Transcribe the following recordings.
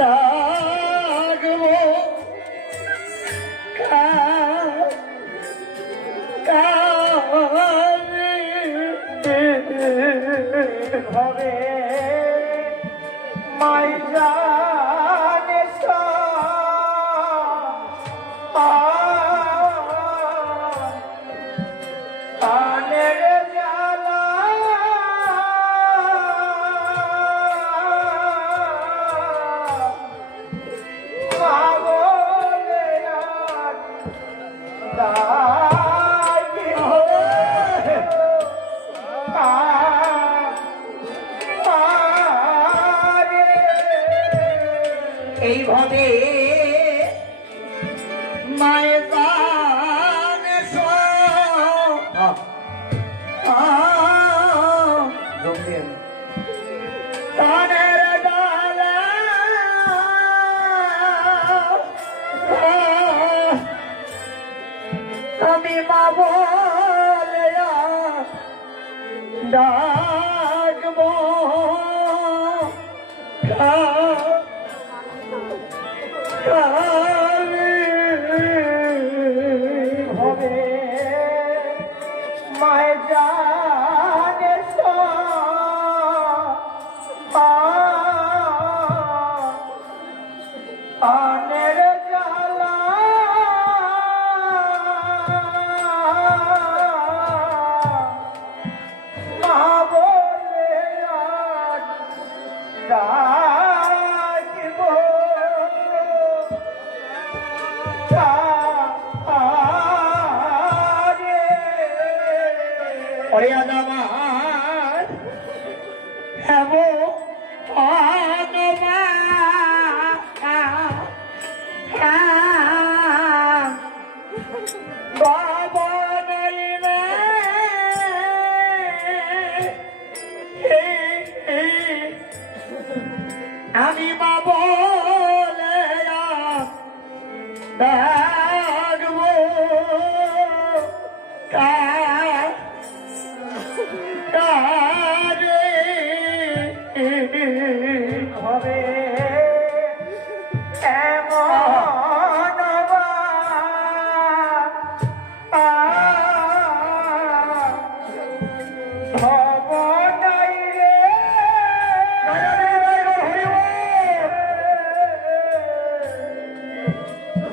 ডাকবো হবে মাই জানে আনের জ্বালা পাগলে এইভাবে মায়ের গানে কানের ডালা আমি মা বলে ডাকবো হবে মায় জানে আনের জ্বালা মা বলে ডাকবো ওরে আদামার হেবো আদমা বাবা নাই রে আমি মা বলে ডাকবো হবে এমন ভব নাই রে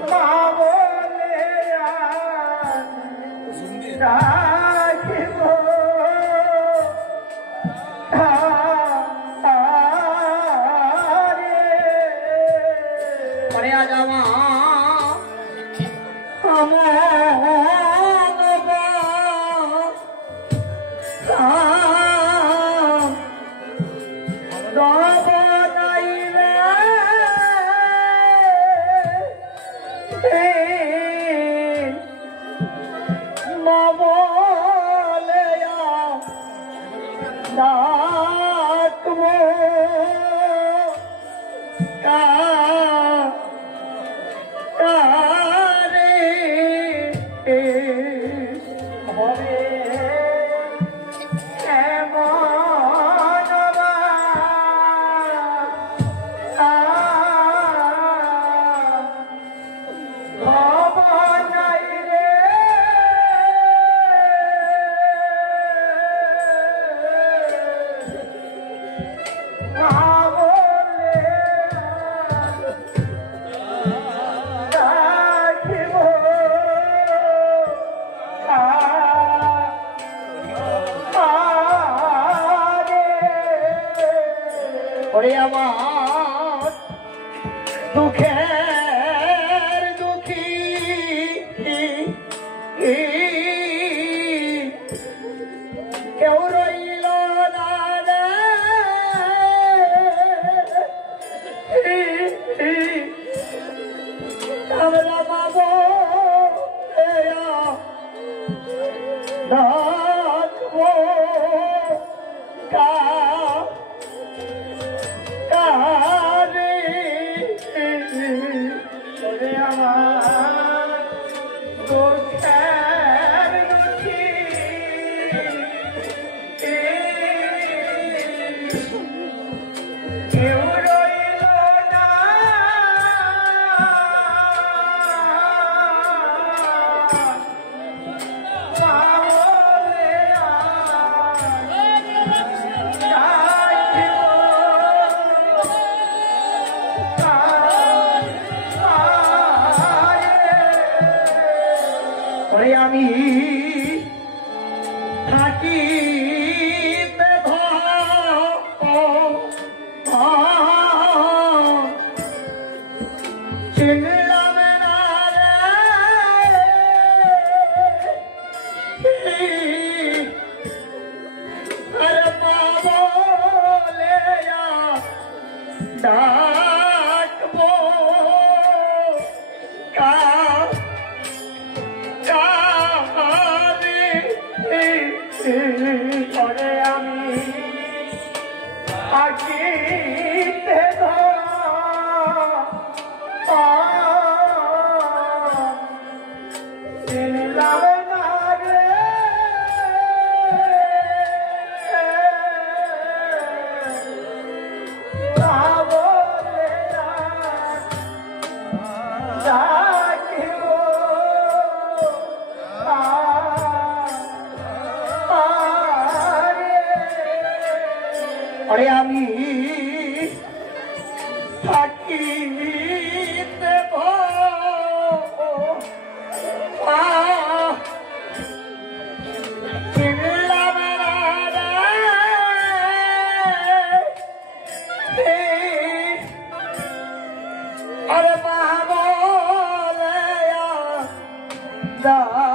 মা বলে ডাকবো পরে আজ ডাকবো হবে এমন ভব নাই রে মা বলে ডাকবো ওরে আমার দুঃখের দুঃখী কেউ রইল না আমরা পাবো ডাকবো আমার দুঃখের দুঃখী কেউ রইল না আমি থাকিতে চিনলাম না রে আরে পাবলে ডাকবো করে আমি থাকিতে চিনলাম না রে পাবলে ডাকিব আরে আমি থাকিতে চিনলাম না রে আরে বাবা দা